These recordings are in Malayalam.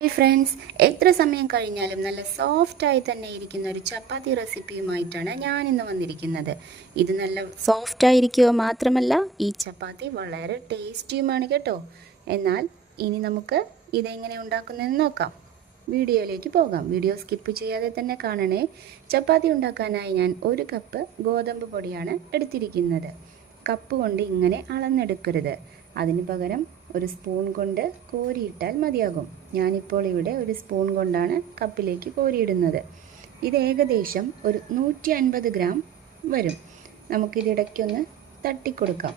ഹായ് ഫ്രണ്ട്സ് എത്ര സമയം കഴിഞ്ഞാലും നല്ല സോഫ്റ്റായി തന്നെ ഇരിക്കുന്ന ഒരു ചപ്പാത്തി റെസിപ്പിയുമായിട്ടാണ് ഞാൻ ഇന്ന് വന്നിരിക്കുന്നത്. ഇത് നല്ല സോഫ്റ്റ് ആയിരിക്കുക മാത്രമല്ല ഈ ചപ്പാത്തി വളരെ ടേസ്റ്റിയുമാണ് കേട്ടോ. എന്നാൽ ഇനി നമുക്ക് ഇതെങ്ങനെ ഉണ്ടാക്കുന്നതെന്ന് നോക്കാം. വീഡിയോയിലേക്ക് പോകാം. വീഡിയോ സ്കിപ്പ് ചെയ്യാതെ തന്നെ കാണണേ. ചപ്പാത്തി ഉണ്ടാക്കാനായി ഞാൻ ഒരു കപ്പ് ഗോതമ്പ് പൊടിയാണ് എടുത്തിരിക്കുന്നത്. കപ്പ് കൊണ്ട് ഇങ്ങനെ അളന്നെടുക്കരുത്. അതിന് പകരം ഒരു സ്പൂൺ കൊണ്ട് കോരിയിട്ടാൽ മതിയാകും. ഞാനിപ്പോൾ ഇവിടെ ഒരു സ്പൂൺ കൊണ്ടാണ് കപ്പിലേക്ക് കോരിയിടുന്നത്. ഇത് ഏകദേശം ഒരു നൂറ്റി അൻപത് ഗ്രാം വരും. നമുക്കിതിടയ്ക്കൊന്ന് തട്ടിക്കൊടുക്കാം.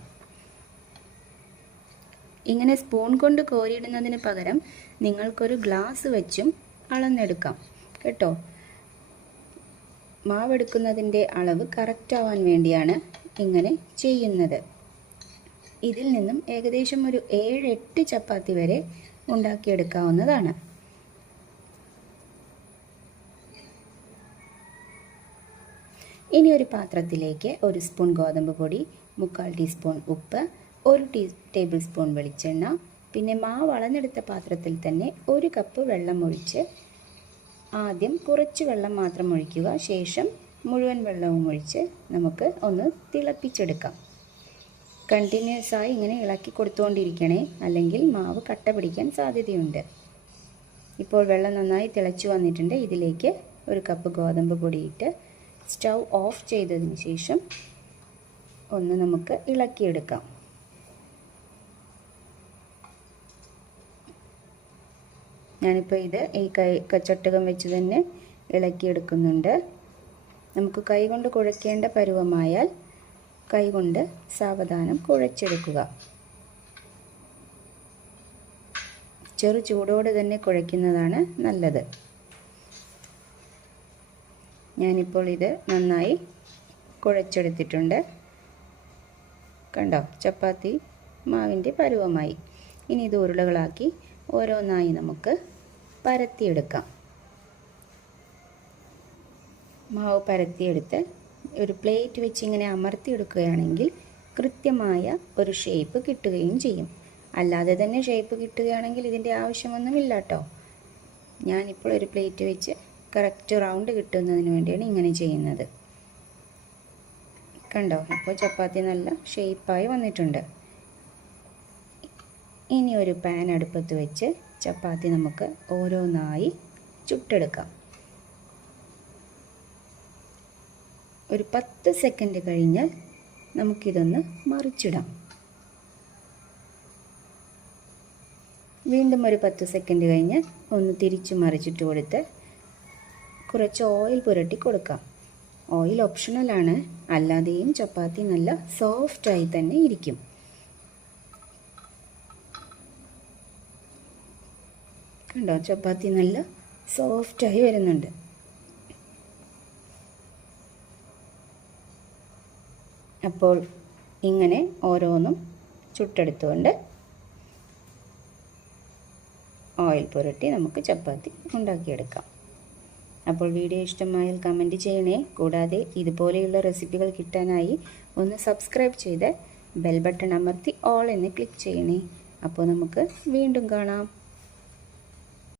ഇങ്ങനെ സ്പൂൺ കൊണ്ട് കോരിയിടുന്നതിന് പകരം നിങ്ങൾക്കൊരു ഗ്ലാസ് വെച്ചും അളന്നെടുക്കാം. കേട്ടോ? മാവെടുക്കുന്നതിന്റെ അളവ് കറക്റ്റ് ആവാൻ വേണ്ടിയാണ് ഇങ്ങനെ ചെയ്യുന്നത്. ഇതിൽ നിന്നും ഏകദേശം ഒരു ഏഴ് എട്ട് ചപ്പാത്തി വരെ ഉണ്ടാക്കിയെടുക്കാവുന്നതാണ്. ഇനി ഒരു പാത്രത്തിലേക്ക് ഒരു സ്പൂൺ ഗോതമ്പ് പൊടി മുക്കാൽ ടീസ്പൂൺ ഉപ്പ് ഒരു ടീ ടേബിൾ സ്പൂൺ വെളിച്ചെണ്ണ പിന്നെ മാവ് വളഞ്ഞെടുത്ത പാത്രത്തിൽ തന്നെ ഒരു കപ്പ് വെള്ളം ഒഴിച്ച് ആദ്യം കുറച്ച് വെള്ളം മാത്രം ഒഴിക്കുക. ശേഷം മുഴുവൻ വെള്ളവും ഒഴിച്ച് നമുക്ക് ഒന്ന് തിളപ്പിച്ചെടുക്കാം. കണ്ടിന്യൂസ് ആയി ഇങ്ങനെ ഇളക്കി കൊടുത്തുകൊണ്ടിരിക്കണേ അല്ലെങ്കിൽ മാവ് കട്ട പിടിക്കാൻ സാധ്യതയുണ്ട്. ഇപ്പോൾ വെള്ളം നന്നായി തിളച്ചു വന്നിട്ടുണ്ട്. ഇതിലേക്ക് ഒരു കപ്പ് ഗോതമ്പ് പൊടിയിട്ട് സ്റ്റൗ ഓഫ് ചെയ്തതിന് ശേഷം ഒന്ന് നമുക്ക് ഇളക്കിയെടുക്കാം. ഞാനിപ്പോൾ ഇത് ഈ കൈ ചട്ടകം വെച്ച് തന്നെ ഇളക്കിയെടുക്കുന്നുണ്ട്. നമുക്ക് കൈ കൊണ്ട് കുഴക്കേണ്ട പരുവമായാൽ കൈകൊണ്ട് സാവധാനം കുഴച്ചെടുക്കുക. ചെറു ചൂടോടെ തന്നെ കുഴയ്ക്കുന്നതാണ് നല്ലത്. ഞാനിപ്പോൾ ഇത് നന്നായി കുഴച്ചെടുത്തിട്ടുണ്ട്. കണ്ടോ ചപ്പാത്തി മാവിന്റെ പരുവമായി. ഇനി ഇത് ഉരുളകളാക്കി ഓരോന്നായി നമുക്ക് പരത്തിയെടുക്കാം. മാവ് പരത്തിയെടുത്ത് ഒരു പ്ലേറ്റ് വെച്ച് ഇങ്ങനെ അമർത്തിയെടുക്കുകയാണെങ്കിൽ കൃത്യമായ ഒരു ഷേപ്പ് കിട്ടുകയും ചെയ്യും. അല്ലാതെ തന്നെ ഷേപ്പ് കിട്ടുകയാണെങ്കിൽ ഇതിന്റെ ആവശ്യമൊന്നുമില്ല കേട്ടോ. ഞാനിപ്പോൾ ഒരു പ്ലേറ്റ് വെച്ച് കറക്റ്റ് റൗണ്ട് കിട്ടുന്നതിന് വേണ്ടിയാണ് ഇങ്ങനെ ചെയ്യുന്നത്. കണ്ടോ? ഇപ്പോൾ ചപ്പാത്തി നല്ല ഷേപ്പായി വന്നിട്ടുണ്ട്. ഇനി ഒരു പാൻ അടുപ്പത്ത് വെച്ച് ചപ്പാത്തി നമുക്ക് ഓരോന്നായി ചുട്ടെടുക്കാം. ഒരു പത്ത് സെക്കൻഡ് കഴിഞ്ഞാൽ നമുക്കിതൊന്ന് മറിച്ചിടാം. വീണ്ടും ഒരു പത്ത് സെക്കൻഡ് കഴിഞ്ഞ് ഒന്ന് തിരിച്ച് മറിച്ചിട്ട് കൊടുത്ത് കുറച്ച് ഓയിൽ പുരട്ടി കൊടുക്കാം. ഓയിൽ ഓപ്ഷണലാണ് അല്ലാതെയും ചപ്പാത്തി നല്ല സോഫ്റ്റായി തന്നെ ഇരിക്കും. കണ്ടോ? ചപ്പാത്തി നല്ല സോഫ്റ്റായി വരുന്നുണ്ട്. അപ്പോൾ ഇങ്ങനെ ഓരോന്നും ചുട്ടെടുത്തുകൊണ്ട് ഓയിൽ പുരട്ടി നമുക്ക് ചപ്പാത്തി ഉണ്ടാക്കിയെടുക്കാം. അപ്പോൾ വീഡിയോ ഇഷ്ടമായാൽ കമന്റ് ചെയ്യണേ. കൂടാതെ ഇതുപോലെയുള്ള റെസിപ്പികൾ കിട്ടാനായി ഒന്ന് സബ്സ്ക്രൈബ് ചെയ്ത് ബെൽ ബട്ടൺ അമർത്തി ഓൾ എന്ന് ക്ലിക്ക് ചെയ്യണേ. അപ്പോൾ നമുക്ക് വീണ്ടും കാണാം.